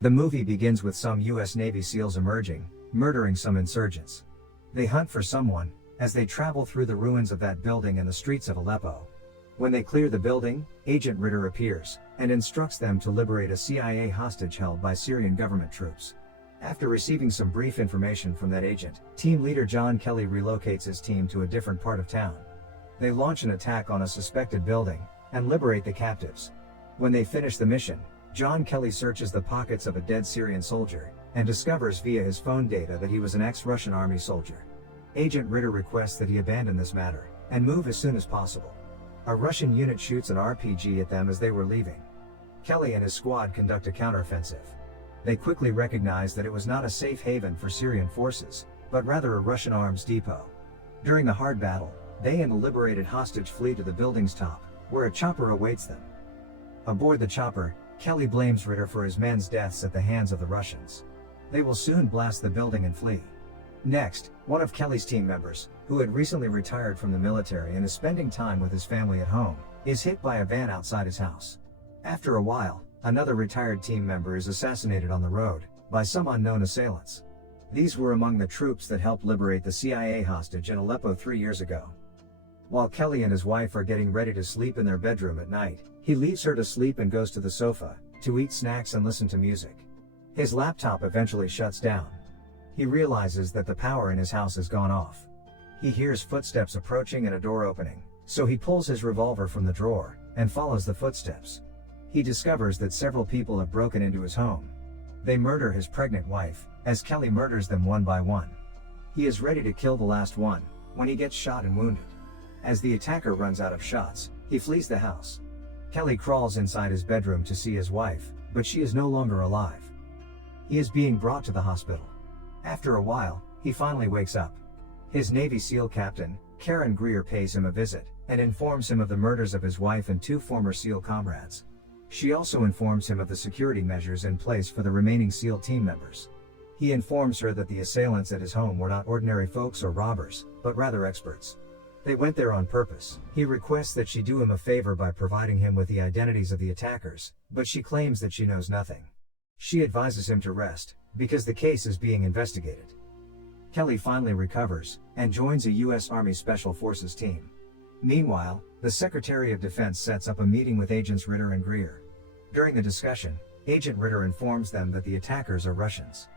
The movie begins with some US Navy SEALs emerging, murdering some insurgents. They hunt for someone, as they travel through the ruins of that building and the streets of Aleppo. When they clear the building, Agent Ritter appears, and instructs them to liberate a CIA hostage held by Syrian government troops. After receiving some brief information from that agent, team leader John Kelly relocates his team to a different part of town. They launch an attack on a suspected building, and liberate the captives. When they finish the mission, John Kelly searches the pockets of a dead Syrian soldier, and discovers via his phone data that he was an ex-Russian army soldier. Agent Ritter requests that he abandon this matter, and move as soon as possible. A Russian unit shoots an RPG at them as they were leaving. Kelly and his squad conduct a counteroffensive. They quickly recognize that it was not a safe haven for Syrian forces, but rather a Russian arms depot. During the hard battle, they and the liberated hostage flee to the building's top, where a chopper awaits them. Aboard the chopper, Kelly blames Ritter for his men's deaths at the hands of the Russians. They will soon blast the building and flee. Next, one of Kelly's team members, who had recently retired from the military and is spending time with his family at home, is hit by a van outside his house. After a while, another retired team member is assassinated on the road, by some unknown assailants. These were among the troops that helped liberate the CIA hostage in Aleppo 3 years ago. While Kelly and his wife are getting ready to sleep in their bedroom at night, he leaves her to sleep and goes to the sofa, to eat snacks and listen to music. His laptop eventually shuts down. He realizes that the power in his house has gone off. He hears footsteps approaching and a door opening, so he pulls his revolver from the drawer, and follows the footsteps. He discovers that several people have broken into his home. They murder his pregnant wife, as Kelly murders them one by one. He is ready to kill the last one, when he gets shot and wounded. As the attacker runs out of shots, he flees the house. Kelly crawls inside his bedroom to see his wife, but she is no longer alive. He is being brought to the hospital. After a while, he finally wakes up. His Navy SEAL captain, Karen Greer, pays him a visit, and informs him of the murders of his wife and 2 former SEAL comrades. She also informs him of the security measures in place for the remaining SEAL team members. He informs her that the assailants at his home were not ordinary folks or robbers, but rather experts. They went there on purpose. He requests that she do him a favor by providing him with the identities of the attackers, but she claims that she knows nothing. She advises him to rest, because the case is being investigated. Kelly finally recovers, and joins a U.S. Army Special Forces team. Meanwhile, the Secretary of Defense sets up a meeting with Agents Ritter and Greer. During the discussion, Agent Ritter informs them that the attackers are Russians.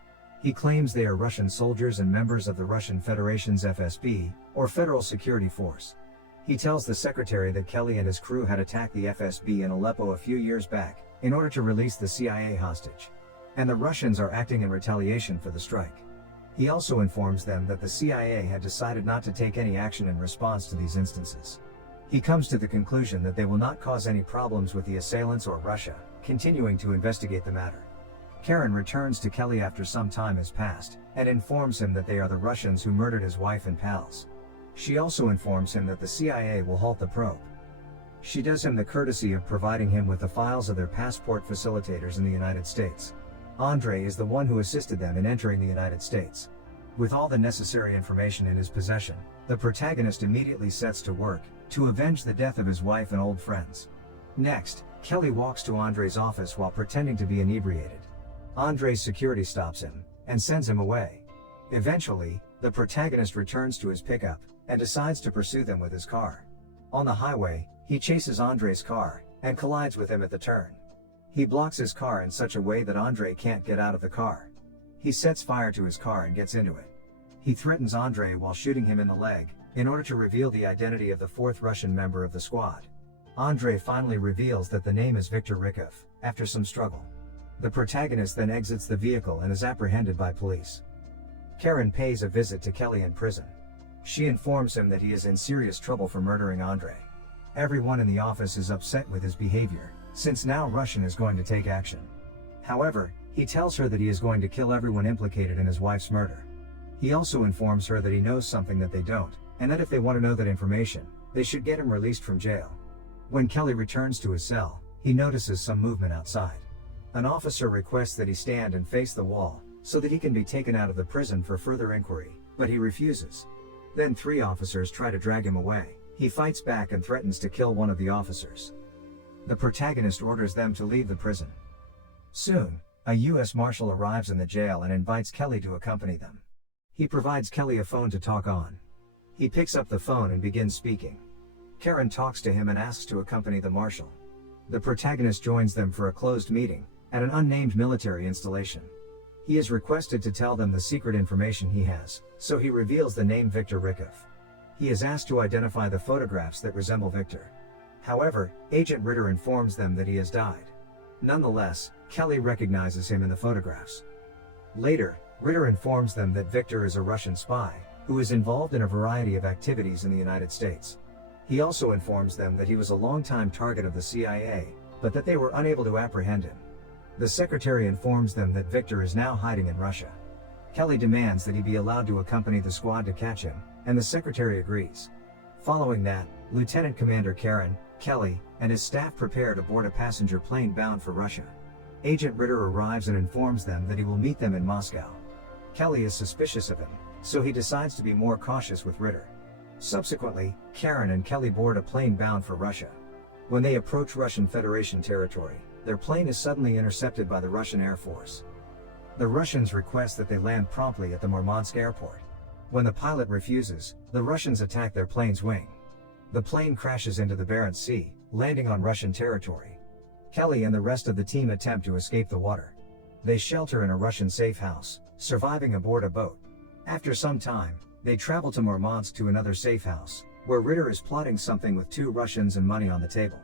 He claims they are Russian soldiers and members of the Russian Federation's FSB, or Federal Security Force. He tells the Secretary that Kelly and his crew had attacked the FSB in Aleppo a few years back, in order to release the CIA hostage. And the Russians are acting in retaliation for the strike. He also informs them that the CIA had decided not to take any action in response to these instances. He comes to the conclusion that they will not cause any problems with the assailants or Russia, continuing to investigate the matter. Karen returns to Kelly after some time has passed, and informs him that they are the Russians who murdered his wife and pals. She also informs him that the CIA will halt the probe. She does him the courtesy of providing him with the files of their passport facilitators in the United States. Andre is the one who assisted them in entering the United States. With all the necessary information in his possession, the protagonist immediately sets to work, to avenge the death of his wife and old friends. Next, Kelly walks to Andre's office while pretending to be inebriated. Andre's security stops him, and sends him away. Eventually, the protagonist returns to his pickup, and decides to pursue them with his car. On the highway, he chases Andre's car, and collides with him at the turn. He blocks his car in such a way that Andre can't get out of the car. He sets fire to his car and gets into it. He threatens Andre while shooting him in the leg, in order to reveal the identity of the 4th Russian member of the squad. Andre finally reveals that the name is Viktor Rykov, after some struggle. The protagonist then exits the vehicle and is apprehended by police. Karen pays a visit to Kelly in prison. She informs him that he is in serious trouble for murdering Andre. Everyone in the office is upset with his behavior, since now Russian is going to take action. However, he tells her that he is going to kill everyone implicated in his wife's murder. He also informs her that he knows something that they don't, and that if they want to know that information, they should get him released from jail. When Kelly returns to his cell, he notices some movement outside. An officer requests that he stand and face the wall, so that he can be taken out of the prison for further inquiry, but he refuses. Then 3 officers try to drag him away. He fights back and threatens to kill one of the officers. The protagonist orders them to leave the prison. Soon, A U.S. Marshal arrives in the jail and invites Kelly to accompany them. He provides Kelly a phone to talk on. He picks up the phone and begins speaking. Karen talks to him and asks to accompany the marshal. The protagonist joins them for a closed meeting at an unnamed military installation. He is requested to tell them the secret information he has, so he reveals the name Victor Rickoff. He is asked to identify the photographs that resemble Victor. However, Agent Ritter informs them that he has died. Nonetheless, Kelly recognizes him in the photographs. Later, Ritter informs them that Victor is a Russian spy, who is involved in a variety of activities in the United States. He also informs them that he was a longtime target of the CIA, but that they were unable to apprehend him. The secretary informs them that Victor is now hiding in Russia. Kelly demands that he be allowed to accompany the squad to catch him, and the secretary agrees. Following that, Lieutenant Commander Karen, Kelly, and his staff prepare to board a passenger plane bound for Russia. Agent Ritter arrives and informs them that he will meet them in Moscow. Kelly is suspicious of him, so he decides to be more cautious with Ritter. Subsequently, Karen and Kelly board a plane bound for Russia. When they approach Russian Federation territory, their plane is suddenly intercepted by the Russian Air Force. The Russians request that they land promptly at the Murmansk airport. When the pilot refuses, the Russians attack their plane's wing. The plane crashes into the Barents Sea, landing on Russian territory. Kelly and the rest of the team attempt to escape the water. They shelter in a Russian safe house, surviving aboard a boat. After some time, they travel to Murmansk to another safe house, where Ritter is plotting something with 2 Russians and money on the table.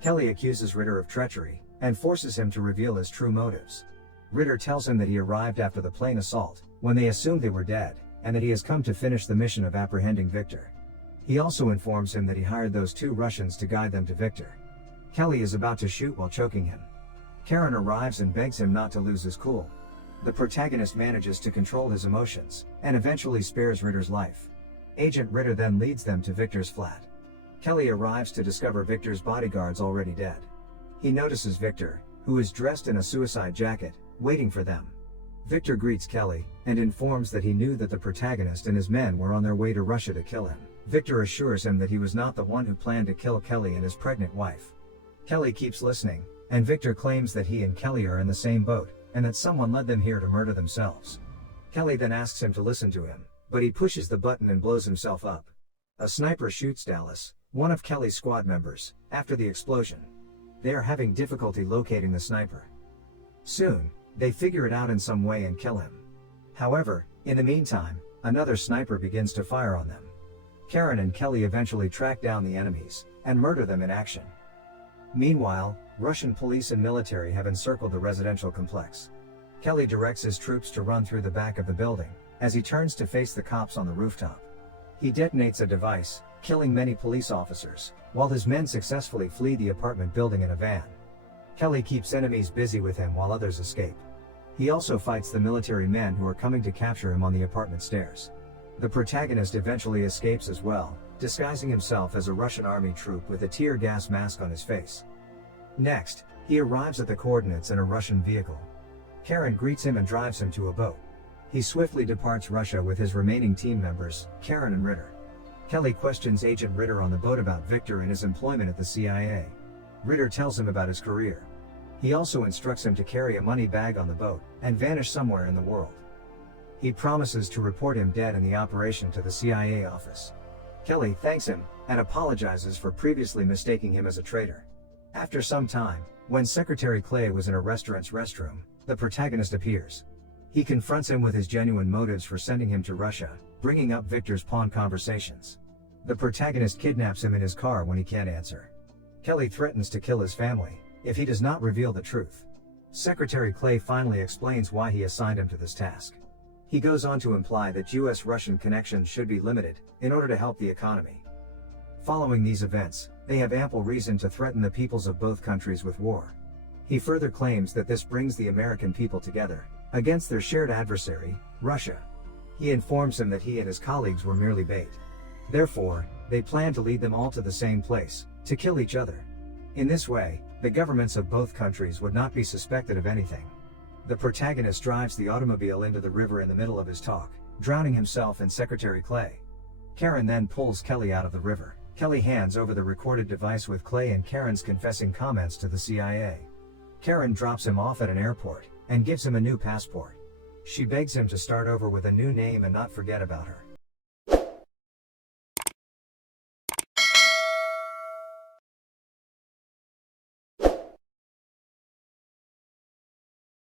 Kelly accuses Ritter of treachery, and forces him to reveal his true motives. Ritter tells him that he arrived after the plane assault, when they assumed they were dead, and that he has come to finish the mission of apprehending Victor. He also informs him that he hired those 2 Russians to guide them to Victor. Kelly is about to shoot while choking him. Karen arrives and begs him not to lose his cool. The protagonist manages to control his emotions, and eventually spares Ritter's life. Agent Ritter then leads them to Victor's flat. Kelly arrives to discover Victor's bodyguards already dead. He notices Victor, who is dressed in a suicide jacket, waiting for them. Victor greets Kelly, and informs that he knew that the protagonist and his men were on their way to Russia to kill him. Victor assures him that he was not the one who planned to kill Kelly and his pregnant wife. Kelly keeps listening, and Victor claims that he and Kelly are in the same boat, and that someone led them here to murder themselves. Kelly then asks him to listen to him, but he pushes the button and blows himself up. A sniper shoots Dallas, one of Kelly's squad members, after the explosion. They are having difficulty locating the sniper. Soon, they figure it out in some way and kill him. However, in the meantime, another sniper begins to fire on them. Karen and Kelly eventually track down the enemies, and murder them in action. Meanwhile, Russian police and military have encircled the residential complex. Kelly directs his troops to run through the back of the building, as he turns to face the cops on the rooftop. He detonates a device, killing many police officers, while his men successfully flee the apartment building in a van. Kelly keeps enemies busy with him while others escape. He also fights the military men who are coming to capture him on the apartment stairs. The protagonist eventually escapes as well, disguising himself as a Russian army troop with a tear gas mask on his face. Next, he arrives at the coordinates in a Russian vehicle. Karen greets him and drives him to a boat. He swiftly departs Russia with his remaining team members, Karen and Ritter. Kelly questions Agent Ritter on the boat about Victor and his employment at the CIA. Ritter tells him about his career. He also instructs him to carry a money bag on the boat, and vanish somewhere in the world. He promises to report him dead in the operation to the CIA office. Kelly thanks him, and apologizes for previously mistaking him as a traitor. After some time, when Secretary Clay was in a restaurant's restroom, the protagonist appears. He confronts him with his genuine motives for sending him to Russia, bringing up Victor's pawn conversations. The protagonist kidnaps him in his car when he can't answer. Kelly threatens to kill his family if he does not reveal the truth. Secretary Clay finally explains why he assigned him to this task. He goes on to imply that US-Russian connections should be limited, in order to help the economy. Following these events, they have ample reason to threaten the peoples of both countries with war. He further claims that this brings the American people together, against their shared adversary, Russia. He informs him that he and his colleagues were merely bait. Therefore, they plan to lead them all to the same place, to kill each other. In this way, the governments of both countries would not be suspected of anything. The protagonist drives the automobile into the river in the middle of his talk, drowning himself and Secretary Clay. Karen then pulls Kelly out of the river. Kelly hands over the recorded device with Clay and Karen's confessing comments to the CIA. Karen drops him off at an airport, and gives him a new passport. She begs him to start over with a new name and not forget about her.